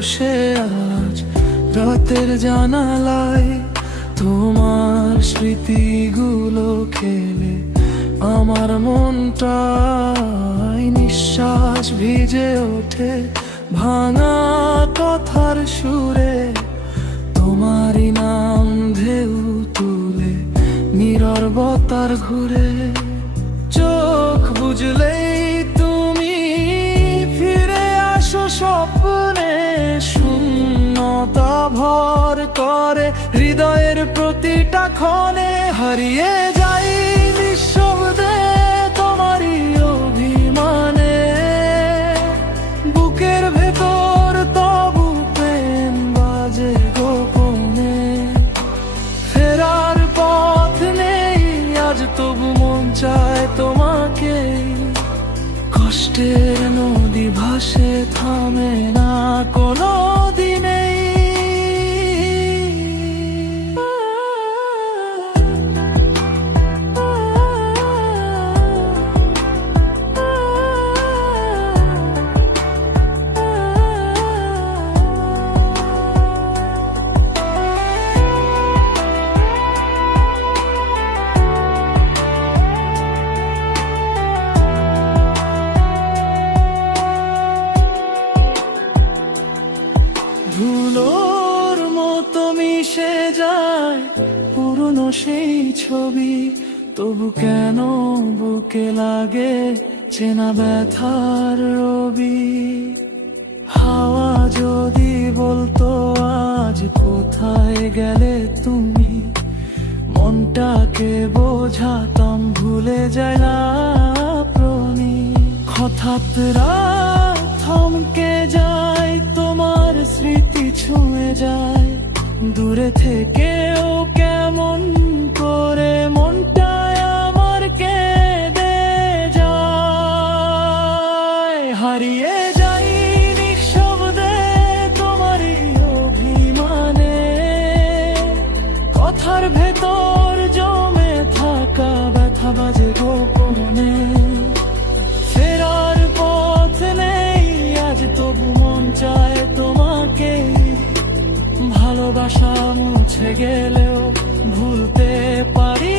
বসে আজ রাতের জানালায় তোমার স্মৃতিগুলো খেলে আমার মনটায় নিঃশ্বাস ভিজে ওঠে ভাঙা কথার সুরে। তোমারই নাম ঢেউ তুলে নীরবতার ঘুরে। চোখ বুঝলেই তুমি ফিরে আসো স্বপ্নে, শূন্যতা ভর করে হৃদয়ের প্রতিটা ক্ষণে। হারিয়ে যাই নিঃশব্দে তোমারই অভিমানে, বুকের ভেতর তবু প্রেম বাজে গোপনে। ফেরার পথ নেই আজ তবু মন চায় তোমাকে, কষ্টের নদী ভাসে থামে না কোনো দিনেই। ধুলোর মতো মিশে যায় পুরনো সেই ছবি, তবু কেন বুকে লাগে চেনা ব্যথার রবি। হাওয়া যদি বলতো আজ কোথায় গেলে তুমি, মনটাকে বোঝাতাম ভুলে যায় না প্রণী। হঠাৎ রাত থমকে যায় তোমার স্মৃতি ছুঁয়ে যায়, দূরে থেকেও কেমন করে মনটায় আমার কেঁদে যায়। হারিয়ে যাই নিঃশব্দে তোমারই অভিমানে, কথার ভেতর জমে থাকা ব্যথা বাজে গোপনে। ফেরার পথ নেই আজ তবু মন চায় তোমাকে, ভালোবাসা মুছে গেলেও ভুলতে পারি